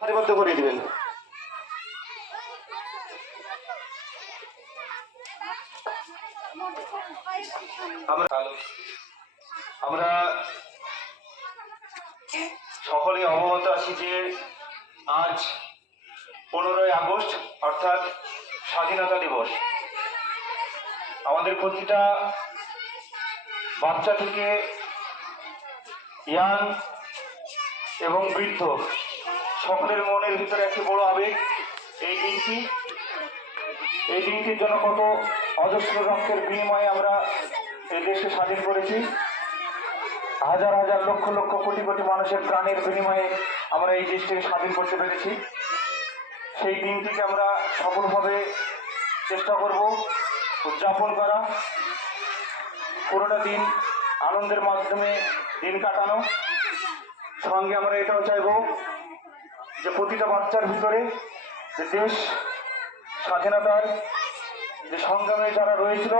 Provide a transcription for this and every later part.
সারিবদ্ধ করে দিবেন। আমরা সকলে অবগত আছি যে আজ 15ই আগস্ট অর্থাৎ স্বাধীনতা দিবস। আমাদের প্রতিটা বাচ্চা থেকে ইয়াং এবং বৃদ্ধ সকলের মনের ভিতরে একটি বড় আবেগ এই দিনটির জন্য কত অজস্র রক্তের বিনিময়ে আমরা এই দেশকে স্বাধীন করেছি। হাজার হাজার লক্ষ লক্ষ কোটি কোটি মানুষের প্রাণের বিনিময়ে আমরা এই দেশটিকে স্বাধীন করতে পেরেছি। সেই দিনটিকে আমরা সফলভাবে চেষ্টা করব উদযাপন করা, পুরোটা দিন আনন্দের মাধ্যমে দিন কাটানো। সঙ্গে আমরা এটাও চাইব যে প্রতিটা বাচ্চার ভিতরে যে দেশ স্বাধীনতার যে সংগ্রামে যারা রয়েছিল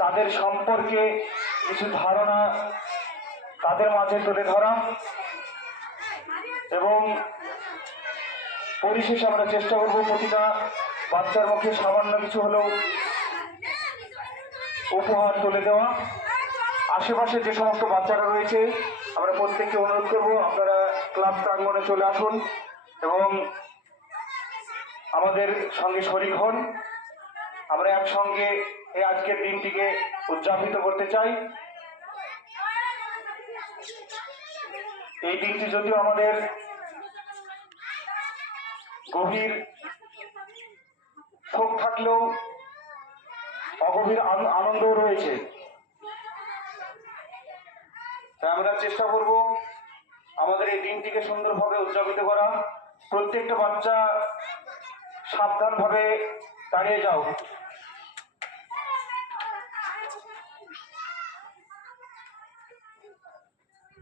তাদের সম্পর্কে কিছু ধারণা তাদের মাঝে তুলে ধরা, এবং পরিশেষে আমরা চেষ্টা করব প্রতিটা বাচ্চার মুখে সামান্য কিছু হলেও উপহার তুলে দেওয়া। আশেপাশে যে সমস্ত বাচ্চারা রয়েছে আমরা প্রত্যেককে অনুরোধ করব আপনারা ক্লাব প্রাঙ্গণে চলে আসুন এবং আমাদের সঙ্গে শরিক হন। আমরা একসঙ্গে এই আজকের দিনটিকে উদযাপিত করতে চাই। এই দিনটি যদিও আমাদের গভীর শোক থাকলেও অগভীর আনন্দও রয়েছে। তাই আমরা চেষ্টা করব আমাদের এই দিনটিকে সুন্দরভাবে উদযাপিত করা। প্রত্যেকটা বাচ্চা সাবধানভাবে দাঁড়িয়ে যাও।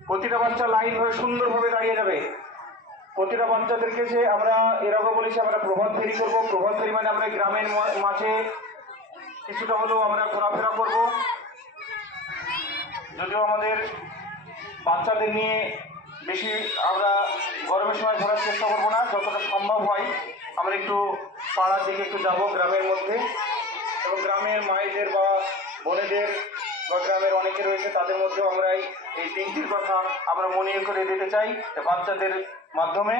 প্রতিটা বাচ্চা লাইন ধরে সুন্দরভাবে দাঁড়িয়ে যাবে। প্রতিটা বাচ্চাদেরকে যে আমরা এরকম বলেছি আমরা প্রভাত ফেরি করবো। প্রভাত ফেরি মানে আমরা গ্রামের মাঝে কিছুটা হলেও আমরা ঘোরাফেরা করব। যদিও আমাদের বাচ্চাদের নিয়ে বেশি আমরা গরমের সময় ঘোরার চেষ্টা করবো না, যতটা সম্ভব হয় আমরা একটু পাড়ার দিকে একটু যাব গ্রামের মধ্যে, এবং গ্রামের মায়েদের বা বোনেদের বা গ্রামের অনেকে রয়েছে তাদের মধ্যেও আমরা এই দিনটির কথা আমরা মনে করে দিতে চাই বাচ্চাদের মাধ্যমে।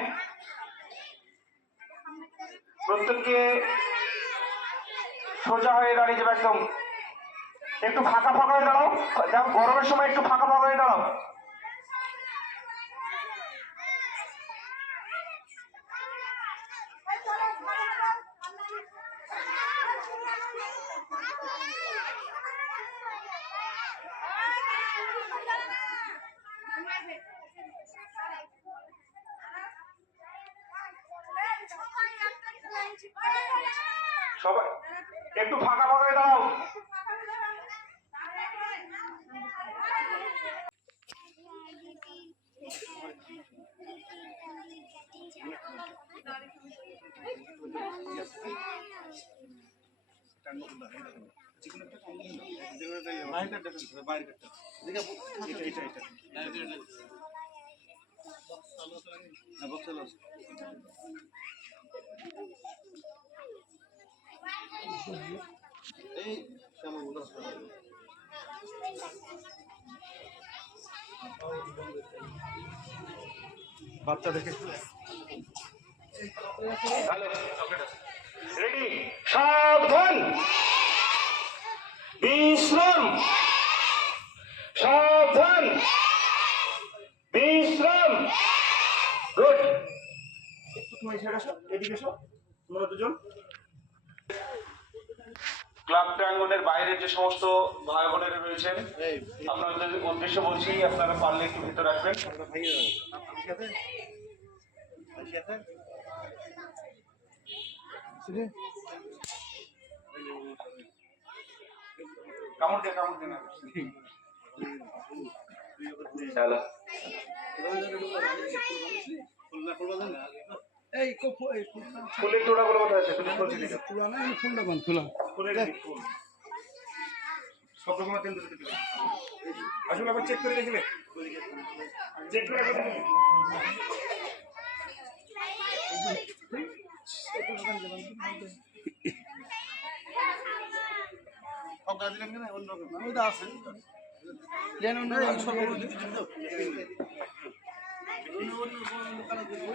প্রত্যেককে সোজা হয়ে দাঁড়িয়ে যাবে, একদম একটু ফাঁকা ফাঁকা হয়ে দাঁড়াও। গরমের সময় একটু ফাঁকা ফাঁকা হয়ে দাঁড়াও। সবাই একটু ফাঁকা ফাঁকা হয়ে দাঁড়াও। বাচ্চাদেরকে রেডি, সাবধান, বিশ্রাম, সাবধান, বিশ্রাম। গুড। তুমি এদিকে এসো, তোমরা দুজন। ক্লাব প্রাঙ্গণের বাইরে যে সমস্ত ভাই বোনেরা রয়েছেন আপনাদের উদ্দেশ্য বলছি, আপনারা পারলে একটু ভিতরে আসবেন। কামড় দে, কামড় দে না। চলো ফুলের তোড়াগুলো কোথায় আছে? তুমি ফুলছি দিকে পুরানো ফুলটা কোন ফুলা ফুলের ফুল সব রকমের তেল দিতে দিবে। আসলে আবার চেক করে দেখলে, চেক করে দেখলে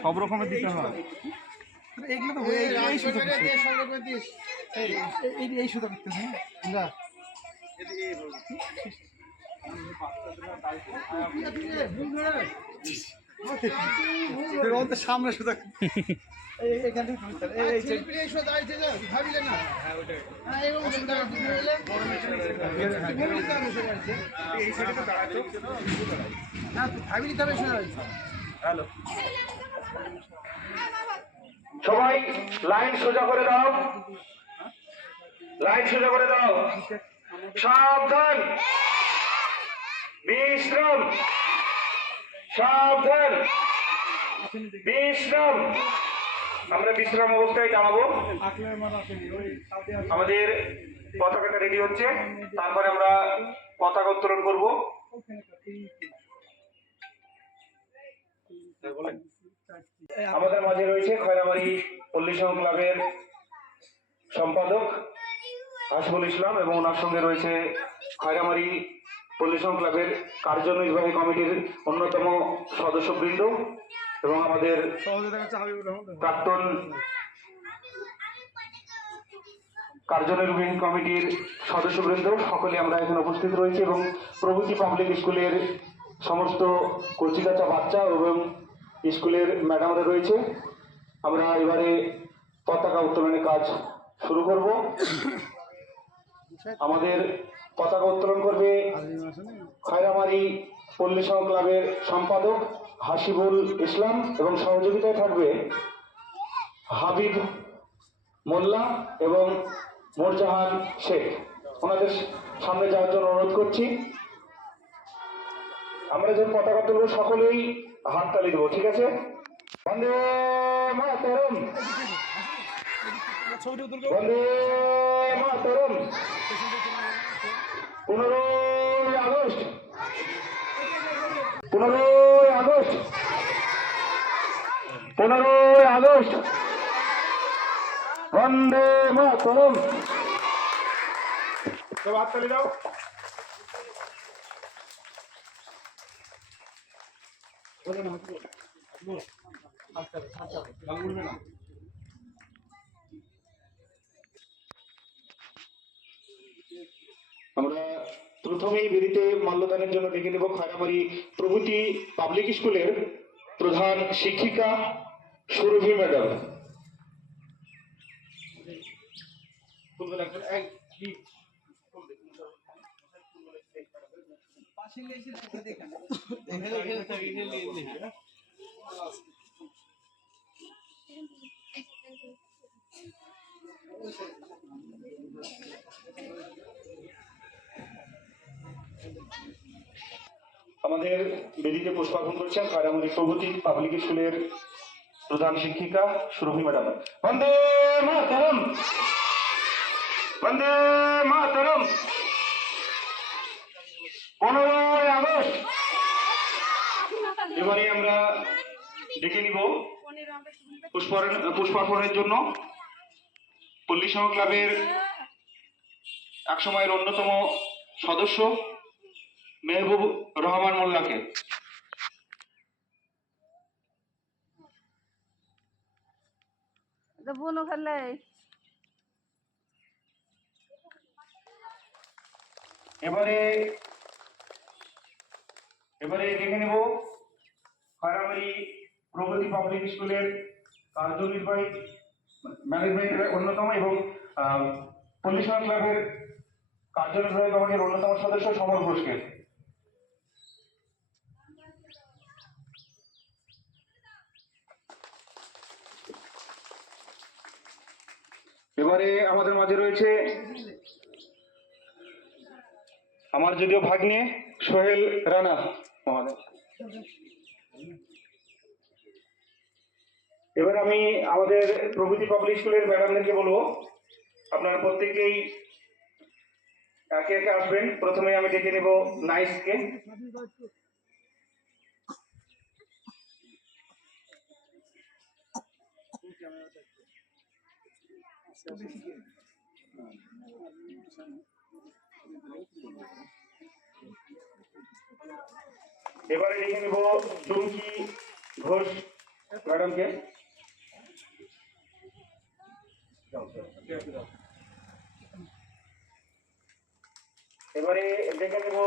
সব রকমের দিতে হয় এগুলো তো এই সুতো এই সুতো করতেছে না সামনে সুতো সবাই লাইন সোজা করে দাও, লাইন সোজা করে দাও, সাবধান, বিশ্রাম, সাবধান, বিশ্রাম। আমরা বিশ্রাম অবস্থায় দাঁড়াবো। আমাদের পতাকাটা রেডি হচ্ছে, তারপরে আমরা পতাকা উত্তোলন করব। আমাদের মাঝে রয়েছে খয়রাবাড়ি পল্লী সংঘ ক্লাবের সম্পাদক হাসিবুল ইসলাম এবং ওনার সঙ্গে রয়েছে খয়রাবাড়ি পল্লী সংঘ ক্লাবের কার্যনির্বাহী কমিটির অন্যতম সদস্যবৃন্দ এবং আমাদের প্রাক্তন কার্যনির্বাহী কমিটির সদস্যবৃন্দ সকলে আমরা এখানে উপস্থিত রয়েছি এবং প্রভৃতি পাবলিক স্কুলের সমস্ত কচিকাচা বাচ্চা এবং স্কুলের ম্যাডামরা রয়েছে। আমরা এবারে পতাকা উত্তোলনের কাজ শুরু করব। আমাদের পতাকা উত্তোলন করবে খয়রাবাড়ি পল্লী সংঘ ক্লাবের সম্পাদক হাসিবুল ইসলাম এবং সহযোগিতায় থাকবে হাবিব মোল্লা এবং মোরজাহান শেখ। ওনাদের সামনে যাওয়ার জন্য অনুরোধ করছি। আমরা যখন পতাকা তুলব সকলেই হাততালি দেবো, ঠিক আছে? বন্দে মাতরম, বন্দে মাতরম। 15ই আগস্ট, 15ই আগস্ট, 15ই আগস্ট, বন্দে মাতরম। সব হাততালি দাও। আমরা প্রথমেই বেদিতে মাল্যদানের জন্য ডেকে নেব খয়রাবাড়ি প্রভৃতি পাবলিক স্কুলের প্রধান শিক্ষিকা সুরভি ম্যাডাম। আমাদের বেদিতে পুষ্পার্পণ করছেন খয়রাবাড়ি প্রভৃতি পাবলিক স্কুলের প্রধান শিক্ষিকা সুরভি ম্যাডাম। বন্দে মাতরম, বন্দে মাতরম। 15ই আগস্ট। এবারে আমরা ডেকে নিব পুষ্পার্পণের জন্য পল্লী সংঘ ক্লাবের এক সময়ের অন্যতম সদস্য মেহবুব রহমান মোল্লাকে। এবারে দেখে নেব খয়রাবাড়ি প্রগতি পাবলিক স্কুলের কার্যনির্বাহী ম্যানেজমেন্টের অন্যতম এবং পল্লী সংঘ ক্লাবের কার্যনির্বাহী কমিটির অন্যতম সদস্য সমর ঘোষকে। এবারে আমাদের মাঝে রয়েছে আমার যদিও ভাগ্নে সোহেল রানা মহোদয়। এবার আমি আমাদের প্রভৃতি পাবলিক স্কুলের ম্যাডামদেরকে বলবো আপনারা প্রত্যেকেই একে একে আসবেন। প্রথমে আমি ডেকে নেব নাইসকে। এবারে লিখে নেব চুমকি ঘোষ ম্যাডামকে। এবারে দেখে নেব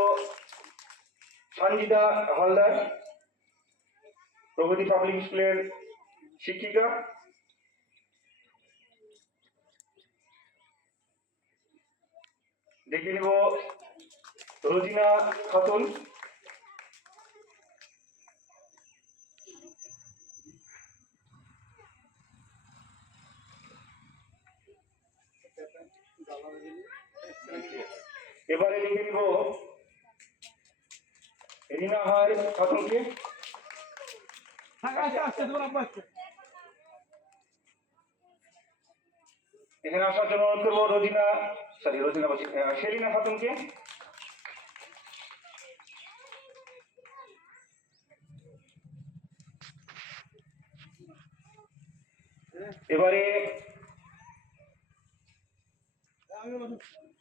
সঞ্জিতা হালদার, প্রগতি পাবলিক স্কুলের শিক্ষিকা। দেখে নেব রোজিনা খাতুন, এবারে লিখে নিব রিনাহার খাতুনকে। এখানে আসার জন্য অনুরোধ করবো শেলিনা খাতুনকে। এবারে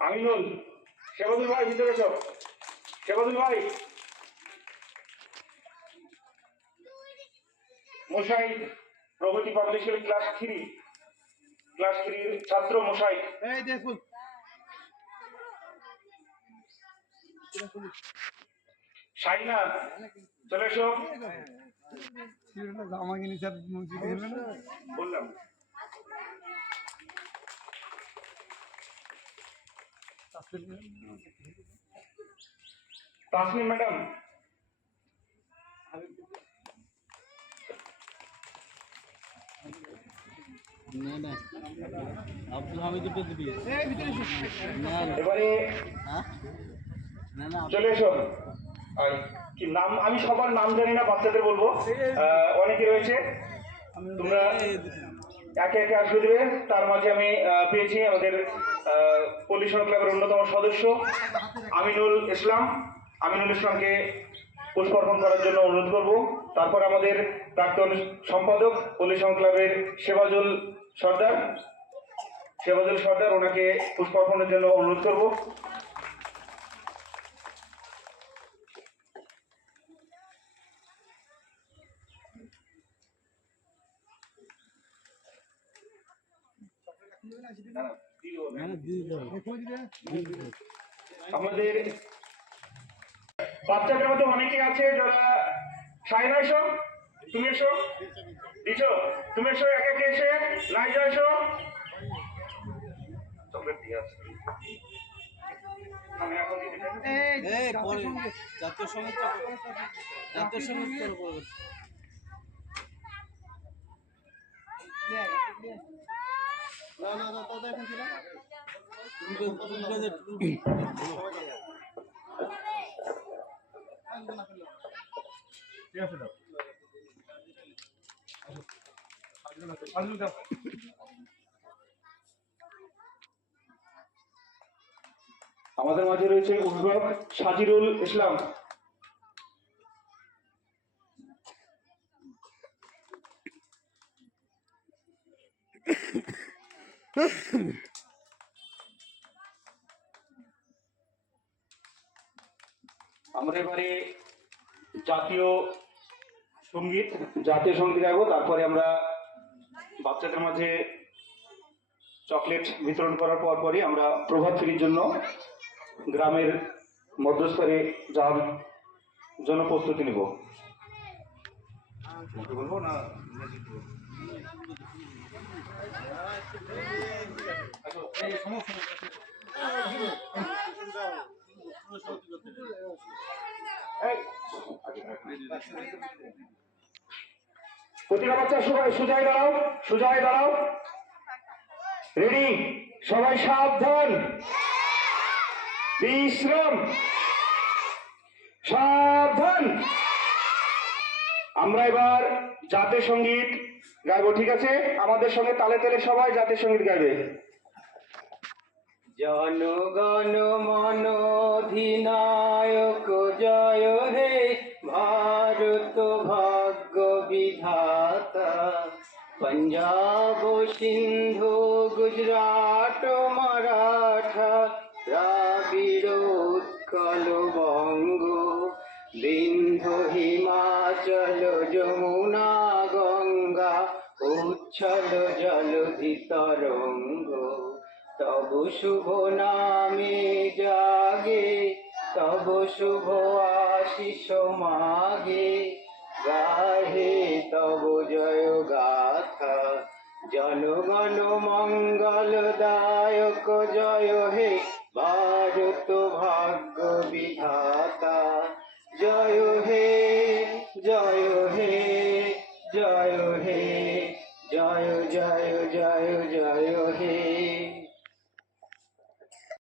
আমিনুল, শেবাদুল ভাই ভিতরে এসো। শেবাদুল ভাই, মোশাইদ, প্রগতি পাবলিক স্কুল ক্লাস 3 ছাত্র মোশাইদ। এই দেখুন শাইনা, চলে এসো। জামা কিনে স্যার মসজিদে গেলে না বললাম তাসমিন ম্যাডাম, না না আব্দুল হামিদকে দিবি না এবারে হ্যাঁ না না চলে এসো। আর কি নাম, আমি সবার নাম জানি না, বাচ্চাদের বলবো, অনেকে রয়েছে, তোমরা একে একে আসলে দেবে। তার মাঝে আমি পেয়েছি আমাদের পল্লীসভা ক্লাবের অন্যতম সদস্য আমিনুল ইসলামকে পুষ্পার্পণ করার জন্য অনুরোধ করব। তারপর আমাদের প্রাক্তন সম্পাদক পল্লীসভা ক্লাবের সেবাজুল সর্দার, ওনাকে পুষ্পার্পণের জন্য অনুরোধ করব। আমাদের বাচ্চাদের মধ্যে অনেকে আছে যারা সাইনা, এসো, তুমি এসো, দিছো, তুমি এসো, একে একে এসে নাইজা এসো। চকলেট দিয়ে আসো। আমি এখন দিতে চাই। এই পরে জাতীয় সঙ্গীত করবো না না না দাদা এখন ছিল ঠিক আছে দাও আলু দাও আমাদের মাঝে রয়েছে অভিভাবক সাজিরুল ইসলাম। আমরা এবারে জাতীয় সঙ্গীত গাইবো। তারপরে আমরা বাচ্চাদের মাঝে চকলেট বিতরণ করার পরই আমরা প্রভাত ফেরির জন্য গ্রামের মধ্যস্থলে যাওয়ার জন্য প্রস্তুতি নেব। বলবো না প্রতিটা বাচ্চা সোজায় দাঁড়াও, রেডি, সবাই সাবধান, বিশ্রাম, সাবধান। আমরা এবার জাতীয় সঙ্গীত গাইবো, ঠিক আছে? আমাদের সঙ্গে তালে তালে সবাই জাতীয় সঙ্গীত গাইবে। জনগণ মন অধিনায়ক জয় হে ভারত ভাগ্য বিধাতা पंजाब सिंधु गुजरात मराठा द्राविड़ उत्कल बंग बिंधु हिमाचल যমুনা गंगा उच्छल जलधि तरंग तब शुभ नामे जागे तब शुभ आशीष मागे गाहे तब जय गाथा जनगण मंगलदायक जय हे